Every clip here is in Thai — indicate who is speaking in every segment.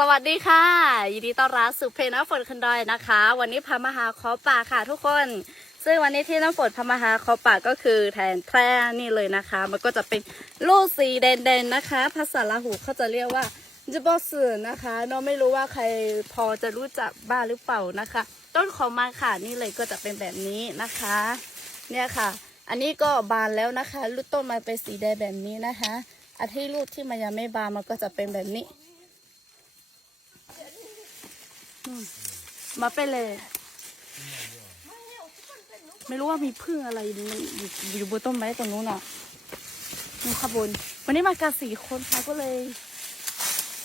Speaker 1: สวัสดีค่ะ ยินดีต้อนรับสู่เพลงน้ำฝนคันดอยนะคะ วันนี้พามาหาขอป่าค่ะทุกคน ซึ่งวันนี้ที่น้ำฝนพามาหาขอป่าก็คือแทนแพร่นี่เลยนะคะ มันก็จะเป็นลูกสีแดงๆนะคะ ภาษาลาหูเขาจะเรียกว่าจิบอสือนะคะเนาะไม่รู้ว่าใครพอจะรู้จักบ้าหรือเปล่านะคะ ต้นของมันค่ะนี่เลยก็จะเป็นแบบนี้นะคะ เนี่ยค่ะ อันนี้ก็บานแล้วนะคะลูกต้นมันเป็นสีแดงแบบนี้นะคะอันที่ลูกที่มันยังไม่บานมันก็จะเป็นแบบนี้ มาไปเลย ไม่รู้ว่ามีพึ่งอะไรมันอยู่อยู่บนต้นไม้ตรงนู้นอะนี่ขบวนวันนี้มากันสี่คนค่ะก็เลย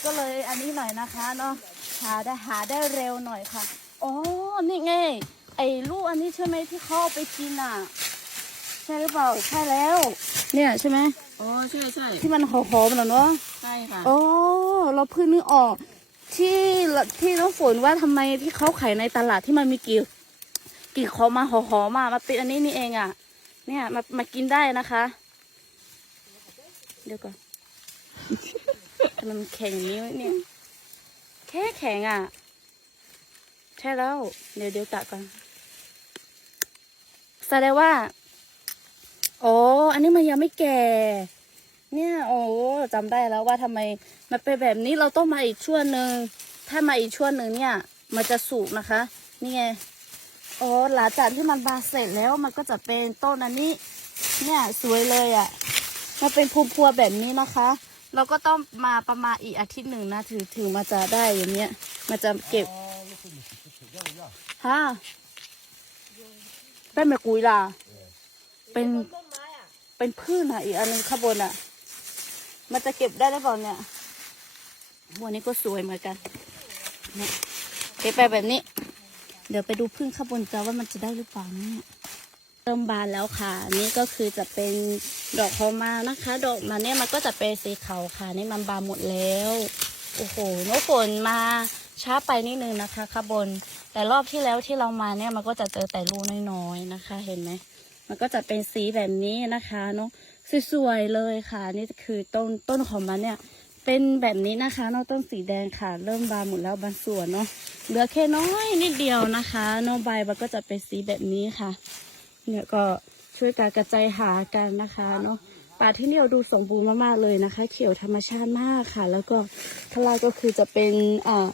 Speaker 1: ก็เลยอันนี้หน่อยนะคะเนาะหาได้หาได้เร็วหน่อยค่ะอ๋อนี่ไงไอ้ลูกอันนี้ใช่ไหมที่เขาเอาไปกินอะใช่หรือเปล่าใช่แล้ว เนี่ยใช่ไหม
Speaker 2: อ๋อใช่ใช่
Speaker 1: ที่มันหอมๆเหรอเนาะ
Speaker 2: ใช่ค่ะ
Speaker 1: โอ้เราเพิ่งนึกออก ที่ที่น้องฝนว่าทำไมที่เขาขายในตลาดที่มันมีกี่กี่ขอมาหอหอมามาเป็นอันนี้นี่เองอะ เนี่ยมามากินได้นะคะ เดี๋ยวก่อนมันแข็งอย่างนี้วเนี่ยแค่แข็งอะใช่แล้ว เดี๋ยวเดี๋ยวกะก่อนแสดงว่าโอ้อันนี้มันยังไม่แก่ เนี่ยโอ้จำได้แล้วว่าทำไมมันเป็นแบบนี้เราต้องมาอีกช่วงหนึ่งถ้ามาอีกช่วงหนึ่งเนี่ย มันจะสุกนะคะ นี่ไงโอ้หลังจากที่มันบานเสร็จแล้วมันก็จะเป็นต้นอันนี้ เนี่ยสวยเลยอะ่ะมันเป็นภูมิพัวแบบนี้นะคะ เราก็ต้องมาประมาณอีกอาทิตย์หนึ่งนะถึงถึงมันจะได้อย่างเนี้ยมันจะเก็บฮะเป็นแมกุยล่ะเป็นเป็นพืชอะอีกอันหนึงข้างบนอะ มันจะเก็บได้หรือเปล่าเนี่ยบัวนี้ก็สวยเหมือนกันเนี่ยเก็บไปแบบนี้ เดี๋ยวไปดูพึ่งข้างบนจ้าว่ามันจะได้หรือเปล่าเนี่ยเริ่มบานแล้วค่ะ นี่ก็คือจะเป็นดอกฮอมานะคะ ดอกมันเนี่ยมันก็จะเป็นสีขาวค่ะ นี่มันบานหมดแล้วโอ้โหน้ฝนมาช้าไปนิดนึงนะคะข้างบน แต่รอบที่แล้วที่เรามาเนี่ยมันก็จะเจอแต่ลูน้อยๆนะคะ เห็นไหม มันก็จะเป็นสีแบบนี้นะคะเนาะสวยๆเลยค่ะ นี่คือต้นต้นของมันเนี่ย เป็นแบบนี้นะคะเนาะต้นสีแดงค่ะ เริ่มบานหมดแล้วบางส่วนเนาะเหลือแค่น้อยนิดเดียวนะคะเนาะใบมันก็จะเป็นสีแบบนี้ค่ะ เนี่ยก็ช่วยการกระจายหากันนะคะเนาะป่าที่นี่ยดูสมบูรณ์มากๆเลยนะคะ เขียวธรรมชาติมากค่ะ แล้วก็ข้างล่างก็คือจะเป็นอ่า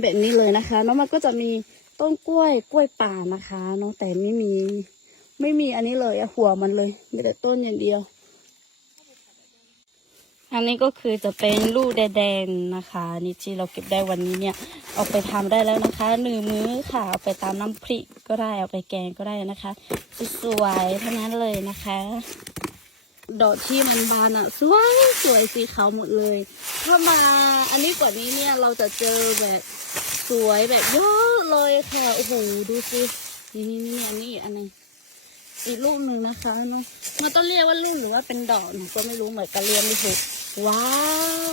Speaker 1: แบบนี้เลยนะคะแล้วมันก็จะมีต้นกล้วยกล้วยป่านะคะเน้องแต่ไม่มี ไม่มีอันนี้เลยอะหัวมันเลย มีแต่ต้นอย่างเดียว อันนี้ก็คือจะเป็นลูกแดงๆนะคะ นี่ที่เราเก็บได้วันนี้เนี่ย เอาไปทำได้แล้วนะคะหนึ่งมื้อค่ะ เอาไปตามน้ำพริกก็ได้ เอาไปแกงก็ได้นะคะสวยๆทั้งนั้นเลยนะคะ ดอกที่มันบานอะสวยสวยสีขาวหมดเลย ถ้ามาอันนี้กว่านี้เนี่ยเราจะเจอแบบสวยแบบเยอะเลยค่ะ โอ้โห ดูสิ นี่นี่นี่อันนี้อันหนึง อีกลูกหนึ่งนะคะเนาะมันต้องเรียกว่าลูกหรือว่าเป็นดอกหนูก็ไม่รู้เหมือนกันเรียนไม่ถูกว้า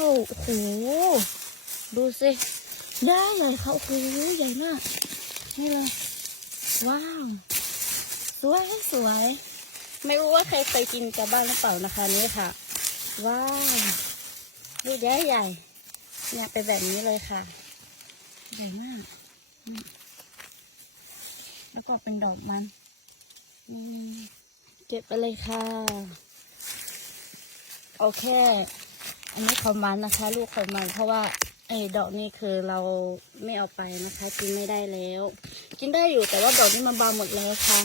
Speaker 1: วโอ้โหดูสิได้เลยค่ะโอ้โหใหญ่มากนี่เลยว้าวสวยสวย ไม่รู้ว่าใครเคยกินกันบ้างหรือเปล่านะคะนี่ค่ะ ว้าวลูใหญ่ใหญ่เนี่ยเป็นแบบนี้เลยค่ะ ใหญ่มาก แล้วก็เป็นดอกมัน เก็บไปเลยค่ะโอเคอันนี้ของมันนะคะ ลูกของมันเพราะว่าไอ้ดอกนี่คือเราไม่เอาไปนะคะ กินไม่ได้แล้ว กินได้อยู่แต่ว่าดอกนี่มันบานหมดแล้วค่ะ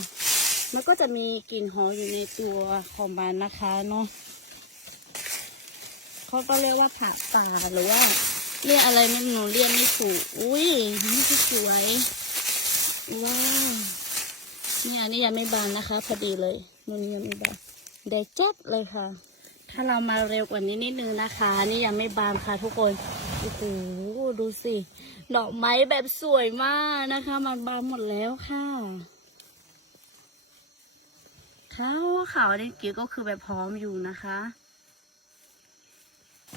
Speaker 1: มันก็จะมีกลิ่นหอมอยู่ในตัวของมันนะคะเนาะเขาก็เรียกว่าผักป่าหรือว่าเรียกอะไรไม่หนูเรียกไม่ถูกอุ้ยนี่สวยว้าว นี่ยนี่ยังไม่บานนะคะ พอดีเลยนู่นนี่ยังไม่บานแดงจัดเลยค่ะ ถ้าเรามาเร็วกว่านี้นิดนึงนะคะ นี่ยังไม่บานค่ะทุกคนโอ้โหดูสิดอกไม้แบบสวยมากนะคะ มันบานหมดแล้วค่ะขาวขาวนี่กิ๊ก็คือแบบพร้อมอยู่นะคะ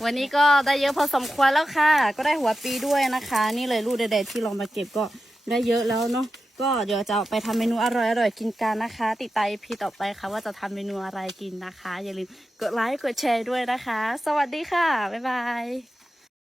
Speaker 1: วันนี้ก็ได้เยอะพอสมควรแล้วค่ะ ก็ได้หัวปีด้วยนะคะ นี่เลยลูกเด็ดๆที่ลองมาเก็บก็ได้เยอะแล้วเนาะ ก็เดี๋ยวจะไปทำเมนูอร่อยอร่อยกินกันนะคะ ติดตามพีต่อไปค่ะว่าจะทำเมนูอะไรกินนะคะ อย่าลืมกดไลค์กดแชร์ด้วยนะคะ สวัสดีค่ะ บ๊ายบาย